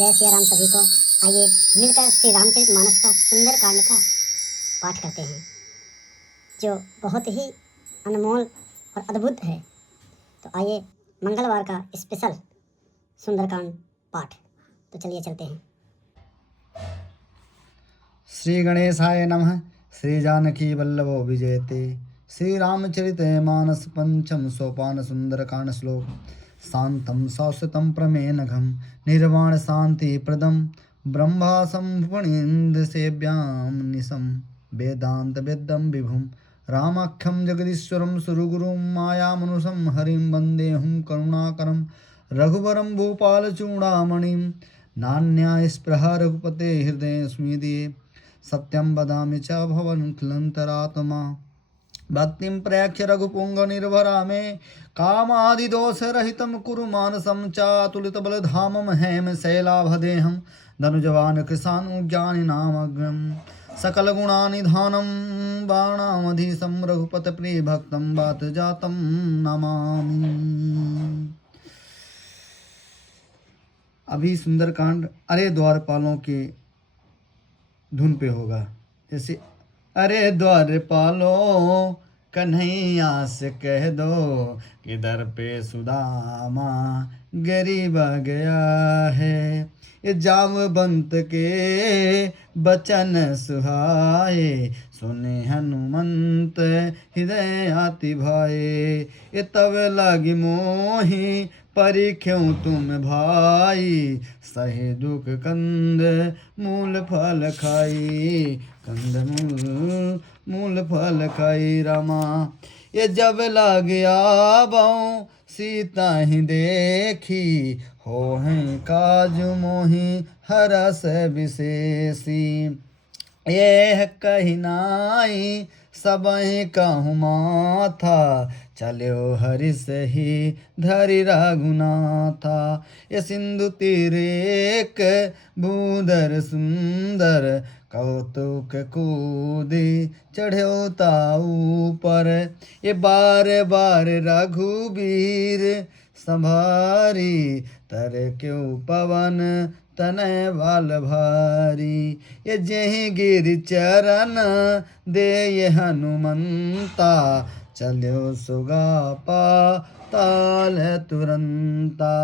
जय सिया राम सभी को। आइए मिलकर श्री रामचरित मानस का सुंदर कांड का पाठ करते हैं, जो बहुत ही अनमोल और अद्भुत है। तो आइए मंगलवार का स्पेशल सुंदरकांड पाठ। तो चलिए चलते हैं। श्री गणेशाय नमः। श्री जानकी वल्लभो विजयते। श्री रामचरित मानस पंचम सोपान सुंदरकांड श्लोक। शांतं शाश्वतं प्रमेनघं निर्वाण शांति प्रदम ब्रह्मासं फणीन्द्र सेव्यां निशं वेदांत वेदं विभुं रामाख्यं जगदीश्वरं सुरगुरुं मायामनुषं हरिं वन्देऽहं करुणाकरं रघुवरं भूपालचूडामणिं नान्या स्पृहा रघुपते हृदये स्मिदिये सत्यं वदामि च भवन्खिलन्तरात्मा भक्तिं प्रयक्ष्य रघुपुङ्गनिर्भरा मे कामादिदोषरहितं कुरु मानसं चातुलितबलधामं हेम शैलाभदेहं धनुजवान् कृशानुज्ञानिनामग्रं सकलगुणानिधानं बाणामधीशं रघुपतप्रियभक्तं वातजातं नमामि। अभी सुंदरकांड अरे द्वारपालों के धुन पे होगा। जैसे अरे द्वारपालो कन्हैया से कह दो कि दर पे सुदामा गरीब आ गया है। ये जामवंत के बचन सुहाए सुने हनुमंत हृदय आति भाए। ये तब लगी मोही परी क्यों तुम भाई सहे दुख कंद मूल फल खाई कंद मूल फल खाई रामा। ये जब लग आबों सीता ही देखी हो हैं काज मोही हरस विशेषी। यह कहिनाई सबहि कहूँ माथा चलो हरि सही धरि रघुनाथा। ये सिंधु तीर एक बूंदर सुंदर कौतुक कूदी चढ़ो ताऊ पर। ये बार बार रघुबीर संभारी तर क्यों पवन तनय बाल भारी। ये जहीं गिर चरण दे ये हनुमंता चलो सुगा पाताल तुरंता।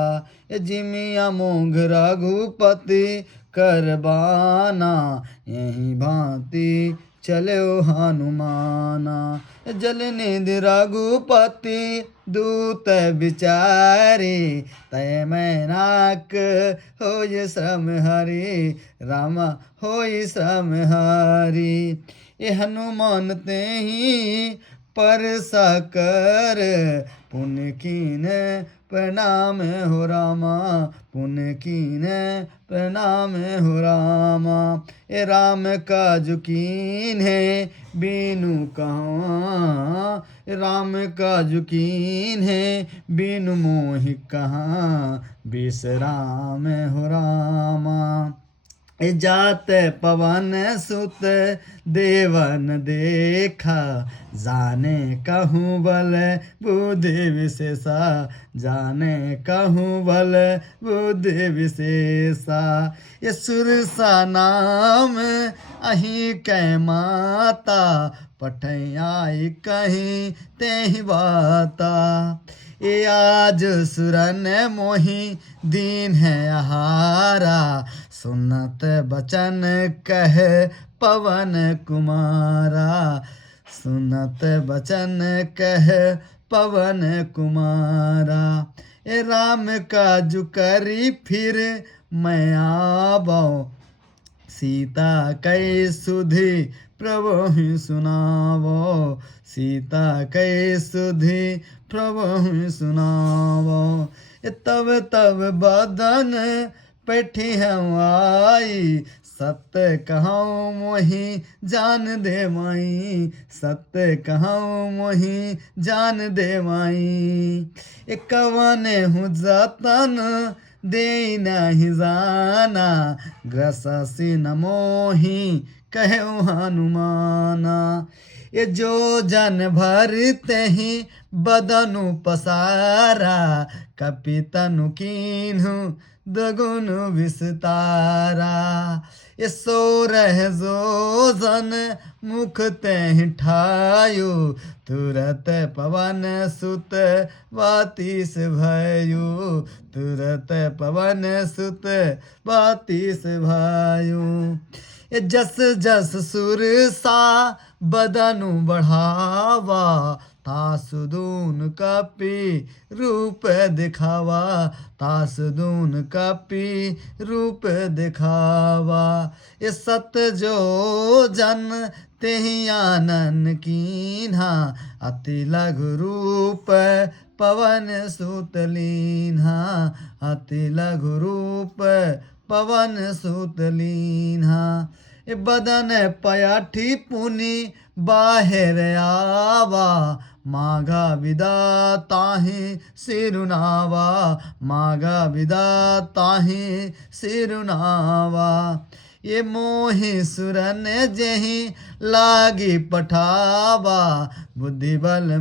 ये जिमिया मोघ रघुपति करबाना यही भांति चलो हनुमाना। जल निधि रघुपति दूत विचारी तय मैनाक हो ये श्रम हरि रामा हो ये श्रम हरि। ये हनुमान ते ही परसा कर पुण्य कीन प्रणाम हो रामा पुण्य कीन प्रणाम हो रामा। ये राम काज कीन है बीनु कहाँ राम काज कीन है बीनु मोहि कहाँ विश्राम हो रामा। जात पवन सुत देवन देखा जाने कहूँ बल बुद्धि विशेषा जाने कहूँ बल बुद्धि विशेषा। ये सुरसा नाम अही कै माता पठैयाई कहीं ते ही बाता। ये आज सुरन मोही दीन है आहारा सुनत बचन कह पवन कुमारा सुनत बचन कह पवन कुमारा। ए राम काजु करी फिर मैं आबो सीता कै सुधि प्रभु ही सुनावो सीता कै सुधि प्रभु ही सुनावो। तब तब बदन पैठी हम आई सत्य कहूँ मोही जान दे माई सत्य कहूँ मोही जान दे माई। एक कवने हूँ जतन दे नहीं जाना ग्रससी न मोही कहूँ हनुमाना। ये जो जन भरते ही बदनु पसारा कपितनु कीन्हु दगुन विस्तारा। ये सो रह जो जन मुख तें ठायो, तुरत पवन सुत बातीस भयो, तुरत पवन सुत बातीस भयो। ये जस जस सुर सा बदनु बढ़ावा, तासुदून कपि रूप दिखावा, तासुदून कपि रूप दिखावा। ये सत जो जन तेहि आनन कीन्हा, अति लघु रूप पवन सुत लीन्हा, अति लघु रूप पवन सुत लीन्हा। ए बदन पयाठी पुनि बाहिर आवा, माघा विदा ताहि सिरुनावा, माघा विदा ताहि सिरुनावा। ये मोहि सुरन जहि लागी पठावा, बुद्धि बल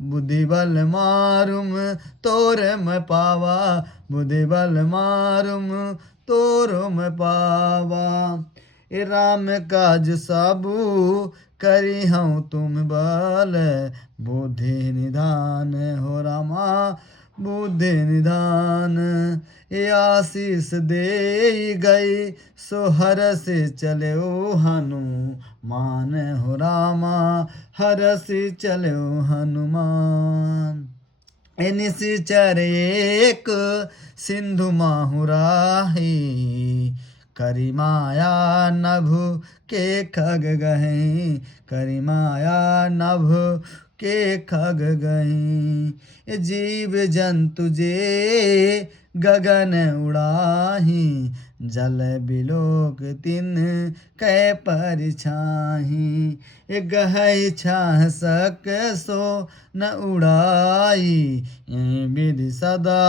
बुद्धि बल मारुम तोर मैं पावा, बुद्धि बल मारुम तोर मैं पावा। ए राम काज साबू करी हूँ तुम बल, बुद्धि निधान हो रामा बुद्धि निधान। ए आशीष दे गई सो हर से चले हनुमान, हो रामा हर से चले हनुमान। ए निशिचर एक सिंधु माहुराही, करी माया नभु के खग गहे, करी माया नभ के खग गही। जीव जंतु जे गगन उड़ाही, जल बिलोक तिन कै परिछाही। गहै छाह सक सो न उड़ाई, यही विधि सदा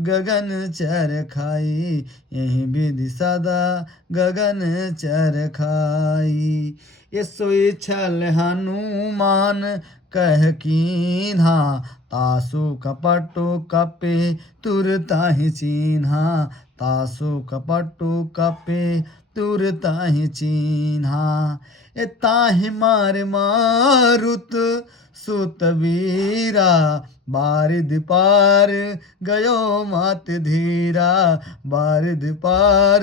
गगन चर खाई, यही विधि सदा गगन चर खाई। ये सोई छल हनुमान कह कीन्हा, तासु कपटु कपि तुर ताहि चीन्हा, तासु कपटु कपि तुर ताहि चीन्हा। ए ताहि मार मारुत सुत वीरा, बारिद पार गयो मात धीरा, बारिद पार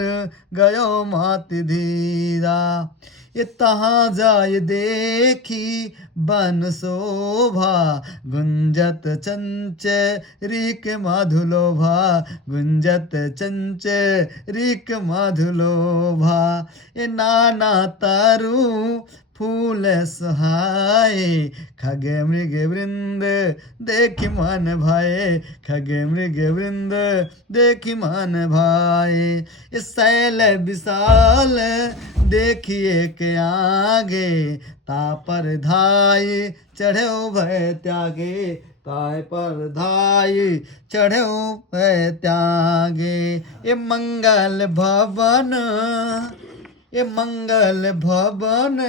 गयो मात धीरा। ये तहाँ जाय देखी बन शोभा, गुंजत चंचरिक मधुलोभा, गुंजत चंचरिक मधुलोभा। ये नाना तरु फूल सुहाए, खगे मृग वृंद देखि मन भाए, खगे मृग वृंद देखि मन भाए। इस शैल विशाल देखिए के आगे, तापर धाई चढ़े भय त्यागे, ताय पर धाई चढ़े भय त्यागे। ये मंगल भवन, ये मंगल भवन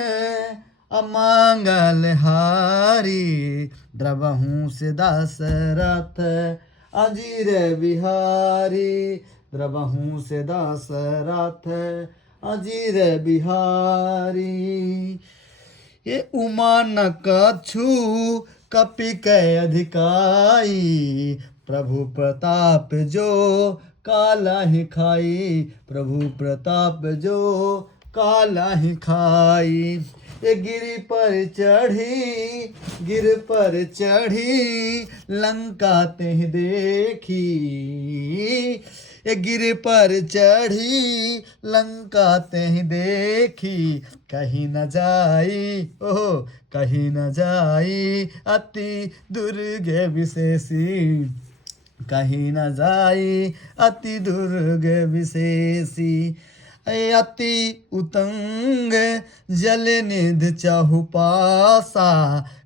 अमंगल हारी, द्रवहूँ से दशरथ अजीर बिहारी, द्रवहूँ से दशरथ अजीर बिहारी। ये उमा न कछु कपि कै अधिकाई, प्रभु प्रताप जो काला ही खाई, प्रभु प्रताप जो काला ही खाई। ये गिरि पर चढ़ी, गिर पर चढ़ी लंका तेह देखी, ये गिर पर चढ़ी लंका तेह देखी। कहीं न जाई ओह कहीं न जाई अति दुर्गे विशेषी, कहीं न जाई अति दुर्ग विशेषी। अति उतंग जल निध चहुपासा,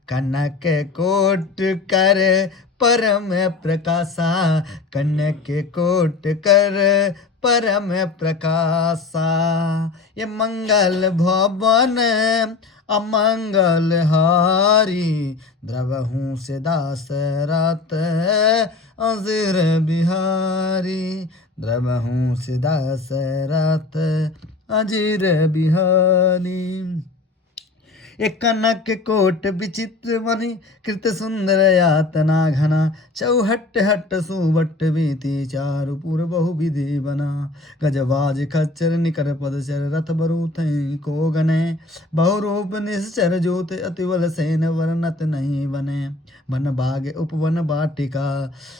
कनक कोट कर परम प्रकाशा, कनक कोट कर परम प्रकाशा। ये मंगल भवन अमंगल हारी, द्रवहूँ से दासरथ अजीर बिहारी, द्रवहूँ से दशरथ अजीर बिहारी। एक कनक कोट विचित्र मणि कृत सुंदर यातना घना, चौहट हट सुवट बीती चारुपुर बहुविधि बना। गजबाज खच्चर निकर पदचर रथ बरूथ को गने, बहुरूप निश्चर ज्योत अति बल सेन वर्णत नहीं बने। वन भाग उपवन बाटिका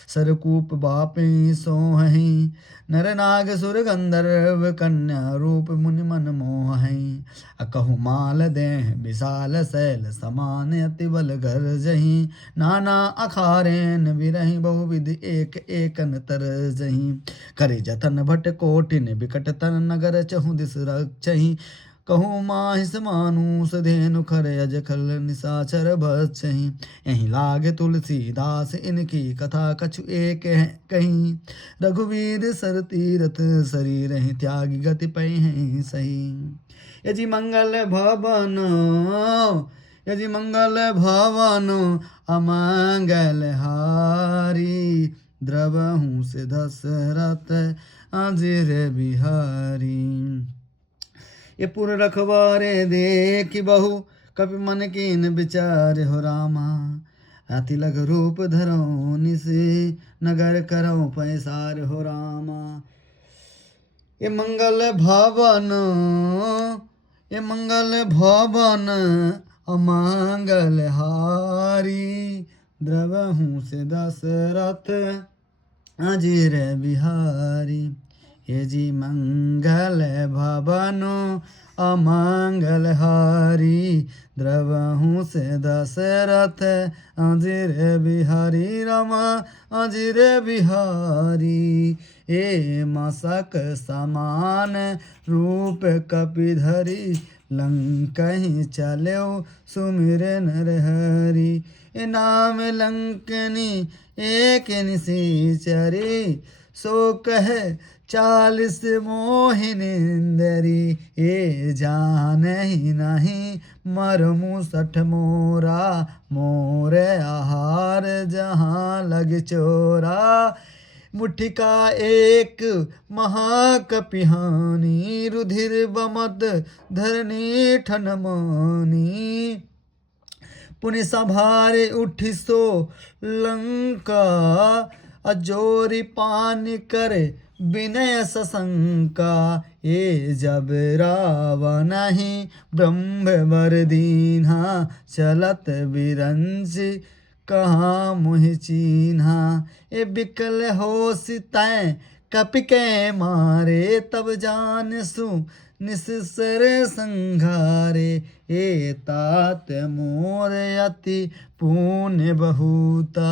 सरकूप बापी सोहहि, नर नाग सुर गंधर्व कन्या रूप मुनि मन मोहहि। अकहु माल देह विशाल शैल समान अति बल गर्जहि, नाना अखारेन बिरहि बहुविधि एक एकन तरजहि। करे जतन भट कोटिन बिकट तन नगर चहु दिस रक्षहि, कहूँ माहिस मानुष धेनु खर अज खल निशाचर भक्षहि। यहीं लागे तुलसीदास इनकी कथा कछु एक कहीं, रघुवीर सर तीरथ शरीर ही त्यागी गति पै हैं सही। यदि मंगल भवन यदि मंगल भवन अमंगल हारी, द्रवहूँ से दशरथ अजीर बिहारी। ये पुर रखवारे देख बहु कपि मन कीन विचार हो रामा, अति लघ रूप धरो निसे नगर करो पैसार हो रामा। ये मंगल भवन अमंगल हारी, द्रवहूँ से दशरथ अजीर बिहारी। ये जी मंगल भवन अमंगल हारी, द्रवहूँ से दशरथ अजीर बिहारी। रमा अजीर बिहारी। ए मसक समान रूप कपिधरी, लंकहि चलो सुमिर नर हरि। ए नाम लंकनी एक निशिचरी, सो कह 40 मोहिनींदरी। ये जानहि नहीं मरमु 60 मोरा, मोर आहार जहाँ लग चोरा। मुठिका एक महाकपिहानी, रुधिर बमद धरनी ठनमानी। पुनि संभारे उठि सो लंका, अजोरी पान करे विनय सशंका। ये जब रावण ही ब्रह्म वर दीन्हा, चलत बिरंच कहाँ मुहि चीन्हा। ये बिकल होसि तै कपि के मारे, तब जान सु निस्सर संघारे। ए तात मोर अति पुण्य बहुता,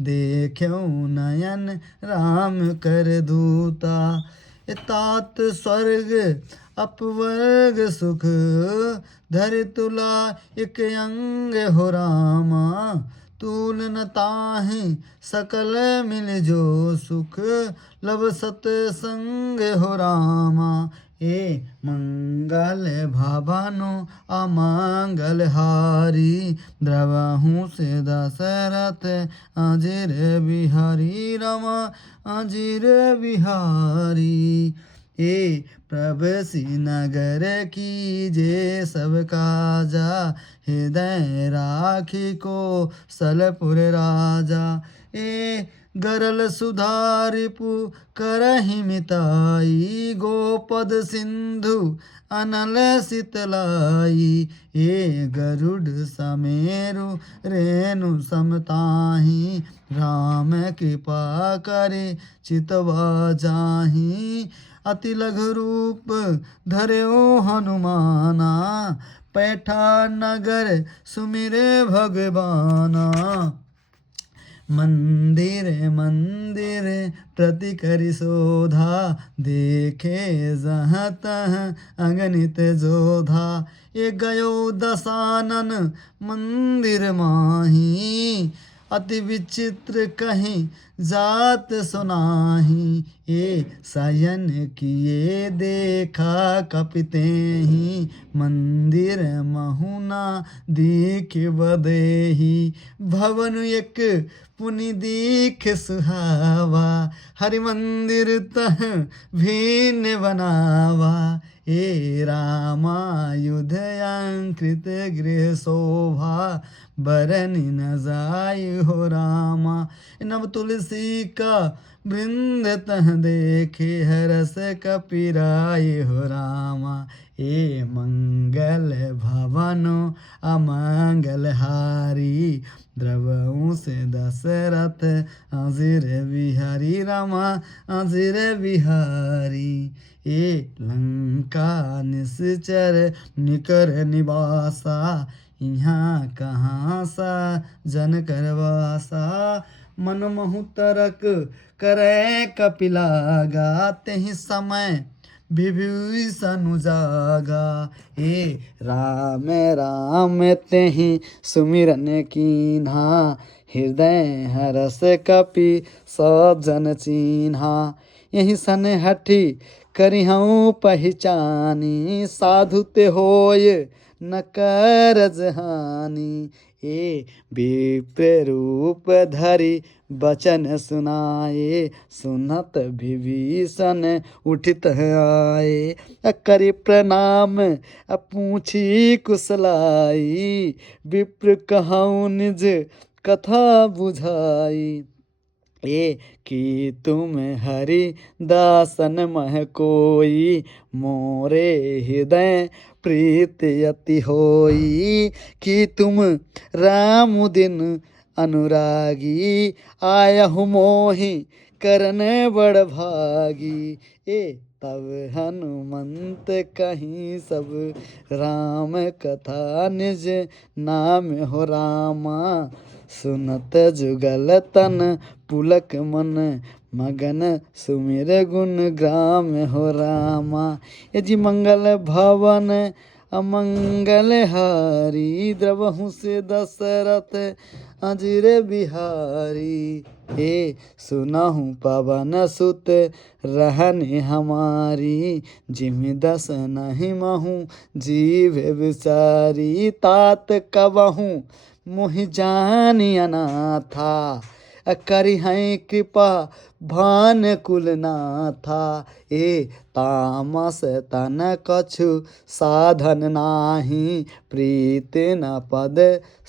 देख्यो नयन राम कर दूता। ए तात स्वर्ग अपवर्ग सुख, धर तुला एक अंग हो रामा। तूल न ताहि सकल मिल जो सुख, लब सतसंग हो रामा। ए मंगल भवनो अमंगल हारी, द्रवहूँ से दशरथ अजीर बिहारी। रमा अजीर बिहारी। ए प्रभसी नगर की जे सब काजा, हृदय राखी को सलपुर राजा। ए गरल सुधारिपु करहि मिताई, गोपद सिंधु अनल शीतलाई। ए गरुड़ समेरु रेणु समताही, राम कृपा करे चितवा जाही। अति लघु रूप धर्यो हनुमाना, पैठा नगर सुमिरे भगवाना। मंदिर मंदिर प्रति करि शोधा, देखे जहाँ तहाँ अगणित जोधा। ये गयो दशानन मंदिर माही, अति विचित्र कहीं जात सुनाही। ये शयन किए देखा कपिते ही, मंदिर महुना दीख बदेही। भवन एक पुनि दीख सुहावा, हरि मंदिर तह भीन बनावा। हे रामा युध अंकृत गृह शोभा, बरनि न जाय हो रामा। नव तुलसी का वृंद तह देखे, हरस कपिराय हो रामा। ए मंगल भवनो अमंगल हारी, द्रवहु से दशरथ अजिर बिहारी रामा अजिर बिहारी। ए लंका निश्चर निकर निवासा, यहाँ कहाँ सा जन करवासा। मनमहु तरक करे कपिलागा, तेहि समय विभीषण जागा। हे राम राम तेहि सुमिरन कीन्हा, हृदय हरस कपि सजन चिन्हा। यही सन हठी करिहऊँ पहचानी, साधु ते होय न करज हानि। ए विप्र रूप धरि बचन सुनाए, सुनत विभीषण उठित आए। करि प्रणाम पूछी कुशलाई, विप्र कहऊँ निज कथा बुझाई। ए कि तुम हरि दासन मह कोई, मोरे हृदय प्रीत अति होई। कि तुम राम दिन अनुरागी, आयहु मोहि करन बड़ भागी। ए तब हनुमंत कहीं सब राम कथा, निज नाम हो रामा। सुनत जुगल तन पुलक मन, मगन सुमिर गुण ग्राम हो रामा। ये जी मंगल भवन अमंगल हारी, द्रवहु से दशरथ अजिर बिहारी। हे सुनहु पवन सुत रहन हमारी, जिमि दस नहीं महु जीव विचारी। तात कबहु मोहि जानि अनाथा, करिहैं कृपा भान कुल नाथा। ए तामस तन कछु साधन नाही, प्रीत न पद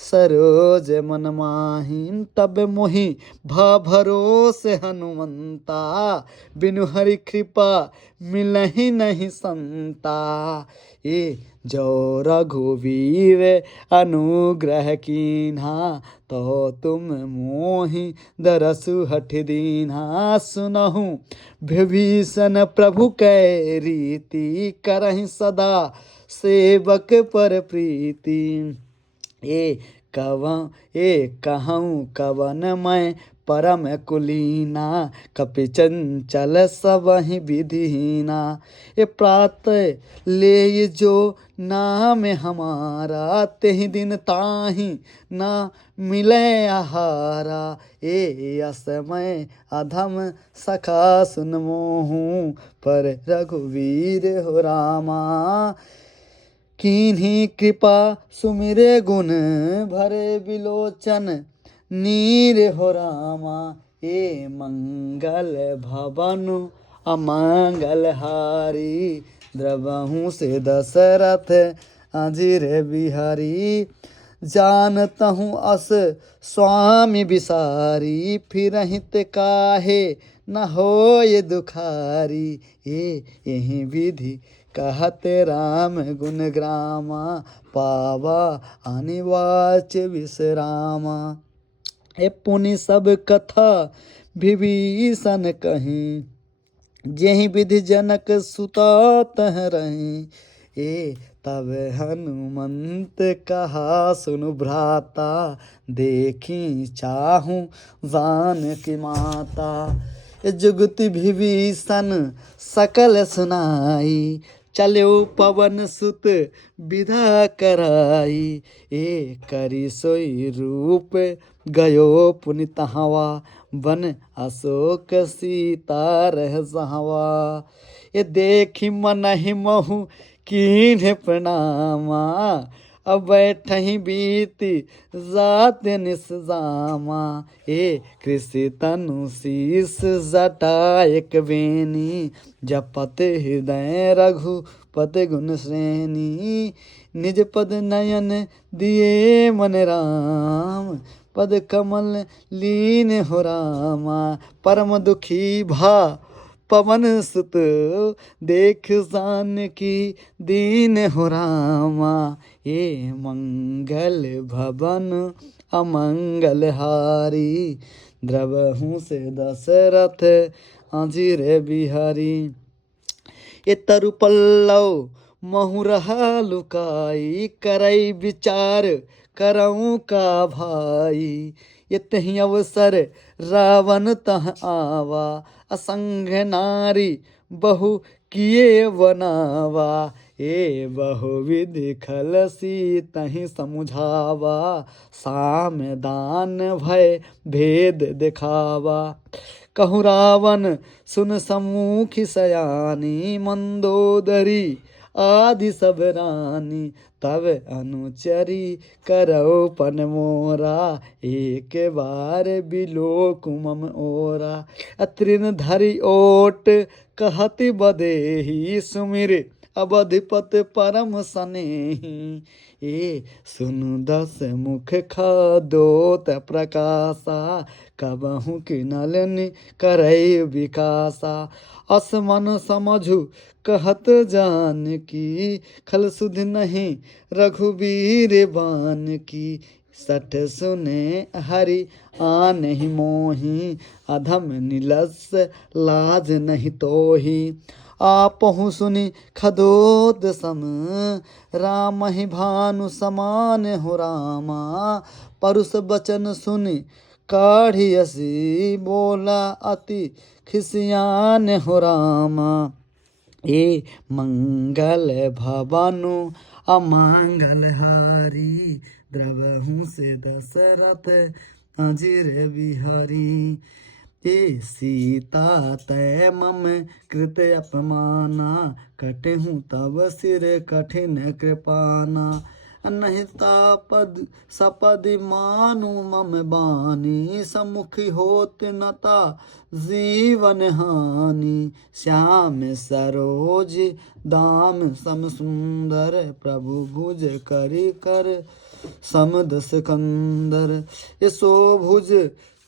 सरोज मन माही। तब मोहि भरोस हनुमंता, बिनु हरि कृपा मिलहि नहीं संता। ए जो रघुवीर अनुग्रह कीन्हा, तो तुम मोहि दरसु हठ दीन्हा। सुनहु विभीषण प्रभु कै रीति, करहि सदा सेवक पर प्रीति। ए कहूँ कवन मैं परम कुलीना, कपि चंचल सबहि विधिहीना। ए प्रातः ले जो नाम हमारा, तेहि दिन ताहि ना मिले आहारा। ए असमय अधम सखा सुन मोहूँ, पर रघुवीर हो रामा। कीन्ही कृपा सुमिरे गुण, भरे बिलोचन नीर हो रामा। ए मंगल भवन अमंगल हारी, द्रवहु से दशरथ अजिर बिहारी। जानतहु अस स्वामी बिसारी, फिरहित काहे न होय दुखारी। यही विधि कहत राम गुण ग्रामा, पावा अनिवाच विश्रामा। ए पुनि सब कथा विभीषण कहीं, जेहि विधि जनक सुता तह रहीं। ए तब हनुमंत कहा सुनु भ्राता, देखी चाहूं जानकी माता। ए जुगति विभीषण सकल सुनाई, चलो पवन सुत विधा कराई। ए करी सोई रूप गयो पुनि तहावा, बन अशोक सीता रह सहावा। ये देखी मनहि महु कीन्ह प्रणामा, अब बैठही बीती जात निसजामा। ए कृषि तनु शीस जटा एक बेनी, जपत हृदय रघुपत गुण श्रेणी। निज पद नयन दिए मन राम, पद कमल लीन हो रामा। परम दुखी भा पवन सुत, देख जानकी दीन हो रामा। ये मंगल भवन अमंगल हारी, द्रवहूँ से दशरथ अजीर बिहारी। ये तरु पल्लव महुरहा लुकाई, करई विचार करऊँ का भाई। ये तही अवसर रावण तह आवा, असंग नारी बहु किए बनावा। ए बहुविधि खलसी तहि समुझावा, साम दान भय भेद दिखावा। कहूँ रावण सुन सम्मुखी सयानी, मंदोदरी आदि सब रानी। तब अनुचरी करौ पन मोरा, एक बार बिलोक मम ओरा। अत्रिन धरि ओट कहति बदेही, सुमिर अवधिपत परम सनेही। ए सुनु दस मुख खदोत प्रकाशा, कबहु किनल करई विकासा। असमन समझु कहत जानकी, खल सुध नहीं रघुबीर बान की। सठ सुने हरि आनहि मोहि, अधम निलस लाज नहीं तोहि। आपहु सुनि खदोत सम, रामहि भानु समान हो रामा। परुष बचन सुनि काढ़ियसी, बोला अति खिसियान हो रामा। ए मंगल भवनु अमंगल हारी, द्रवहूँ से दशरथ अजीर बिहारी। ए सीता तै मम कृत अपमाना, कटहूँ तब सिर कठिन कृपाना। नहीं तापद सपदि मानु मम बानी, सम्मुखी होत नता जीवन हानि। श्याम सरोज दाम सम सुंदर, प्रभु भुज करि कर समद सिकंदर। यसो भुज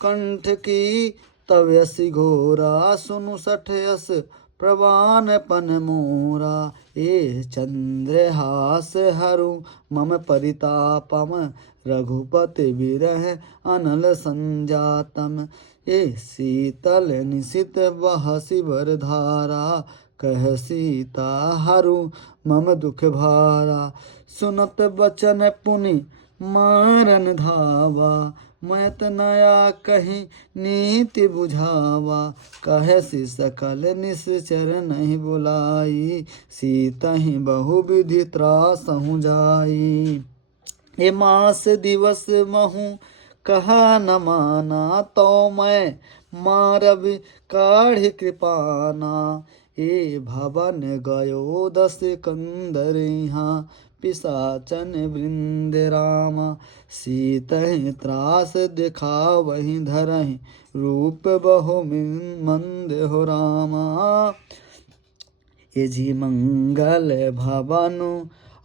कंठ की तव यसी घोरा, सुनु सठ यस प्रवान पन मोरा। ए चंद्रहास हरु मम परितापम, रघुपति बिरह अनल संजातम। ए शीतल निशित बहसी बरधारा, कह सीता हरु मम दुख भारा। सुनत बचन पुनि मारन धावा, मैत नया कहीं नीति बुझावा। कहसी सकल निश्चर नहीं बुलाई, सीतहि बहुविधि त्रासहु जाई। ए मास दिवस महु कहा न माना, तो मैं मारब काढ़ि कृपाना। ए भवन गयो दस कंदर यहाँ, पिशाचन वृंद रामा। सीतहि त्रास दिखावहि धरहि, रूप बहु मंद हो रामा। ये जी मंगल भवनु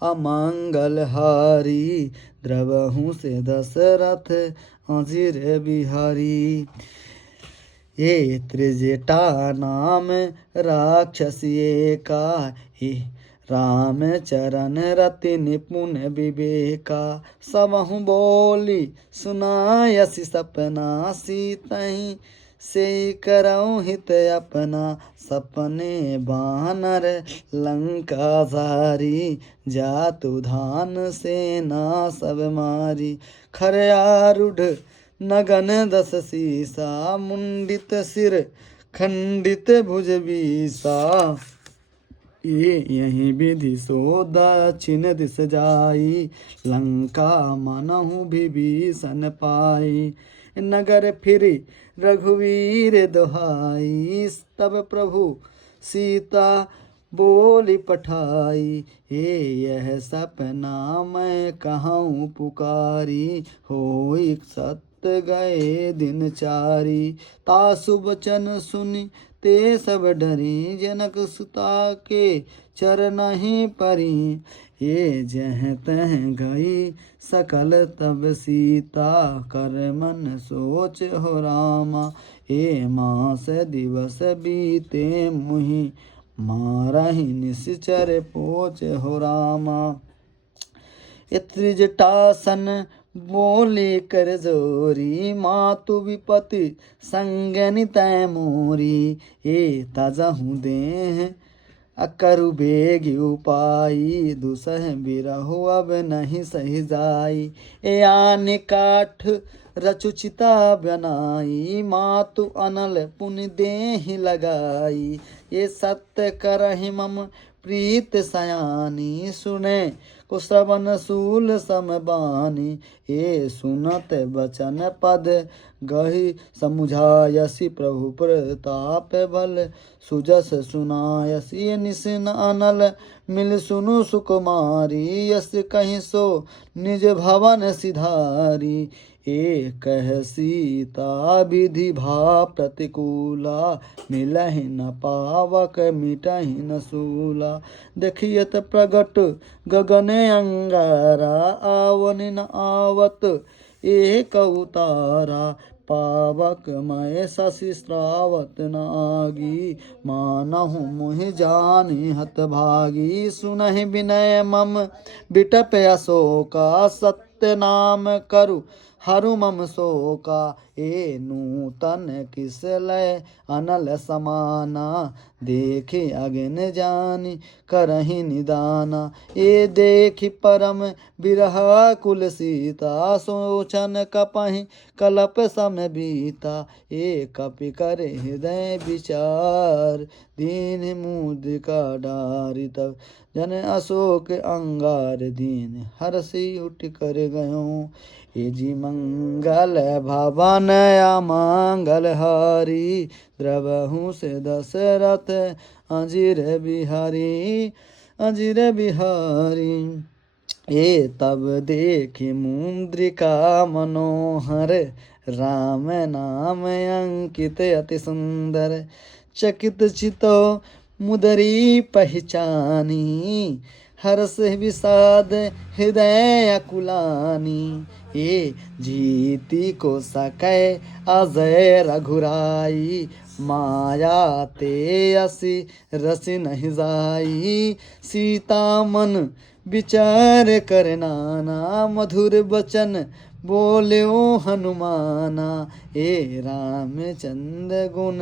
अमंगल हारी, द्रवहूँ से दशरथ अजीर बिहारी। ये त्रिजटा नाम राक्षसी एका, राम चरण रति निपुण विवेका। सबहु बोली सुनायसी सपना, सीतहि से करऊँ हित अपना। सपने बानर लंका जारी, जातु धान सेना सब मारी। खरयारूढ़ नगन दस सीसा, मुंडित सिर खंडित भुज बीसा। ये यही विधि सो दक्षिण दिस जाई, लंका मनहु विभीषण पाई। नगर फिरि रघुवीर दुहाई, तब प्रभु सीता बोली पठाई, हे यह सपना मैं कहूँ पुकारी, होई सत्य गए दिन चारी। तासु बचन सुनि ते सब डरी, जनक सुता के चरण ही परी। ये जह तह गई सकल तब सीता, कर मन सोच हो रामा। ए मास दिवस बीते मुहि, मारहि निश्चर पोच हो रामा। त्रिजटासन बोले कर जोरी, मातु विपति संगनि तै मोरी। ए तजहु देह अकरु बेग उपाई, दुसह बिरहु अब नहीं सही जाई। ए आन काठ रचुचिता बनाई, मातु अनल पुनि देहि लगाई। ये सत्य करहि मम प्रीत सयानी, सुने को श्रवण सूल समबानी। ये सुनत बचन पद गहि समुझायसि, प्रभु प्रताप बल सुजस सुनायसि। निसिन अनल मिल सुनु सुकुमारी, यस कहीं सो निज भवन सिधारी। एक सीता विधि भा प्रतिकूला, मिलहि न पावक मिटहि न सूला। देखियत प्रगट गगन अंगारा, आवन न आवत एक उतारा। पावक मय शशि श्रावत न आगी, मानहु मुहि जानि हत भागी। सुनहि विनय मम बिटप अशोका, सत्य नाम करु हरु मम शोका। ए नूतन किस लय अनल समाना, देखे अगन जानि करहि निदाना। ए देखि परम बिरह कुल सीता, सोचन कपहि कलप सम बीता। ए कपि करे हृदय विचार, दीन मुद्रिका डारि। तब जन अशोक अंगार, दीन हरषि उठ कर गयो। ए जी मंगल भवन अमंगल हारी, द्रवहु से दशरथ अजिर बिहारी, अजिर बिहारी। ए तब देखि मुद्रिका मनोहर, राम नाम अंकित अति सुंदर। चकित चितो मुदरी पहचानी, हर्ष विषाद हृदय अकुलानी। ए जीती को सकै अजय रघुराई, माया ते असी रसी नहीं जाई। सीता मन विचार कर नाना, मधुर बचन बोल्यो हनुमाना। ए रामचंद्र गुण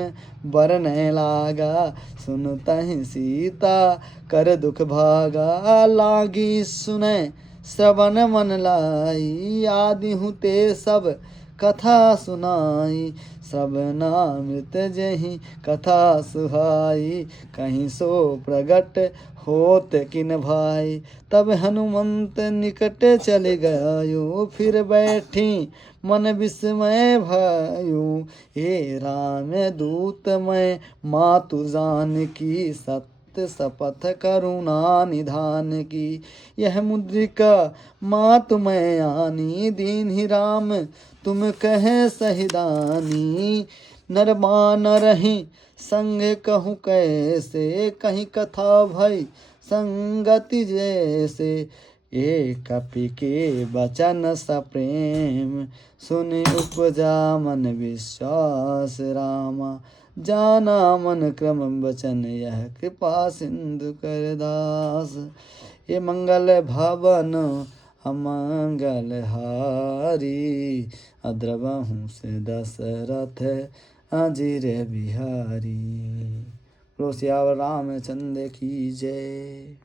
बरनय लागा, सुनतहि सीता कर दुख भागा। लागी सुनय श्रवण मन लाई, आदि हुते सब कथा सुनाई। सब नामृत जहि कथा सुहाई, कहीं सो प्रगट होत किन भाई। तब हनुमंत निकट चले गयो, फिर बैठी मन विस्मय भयो। हे राम दूत मैं मातु जानकी, सत्य शपथ करुणा निधान की। यह मुद्रिका मातु मैं आनी, दीन ही राम तुम कह सहिदानी। नर मान रही संग कहूँ कैसे, कहीं कथा भई संगति जैसे। ए कपि के बचन सप्रेम, सुनि उपजा मन विश्वास रामा। जाना मन क्रम बचन, यह कृपा सिंधु कर दास। ये मंगल भवन अमंगल हारी, अद्रवहु से दशरथ अजिर बिहारी। बोलो सियावर रामचंद्र की जय।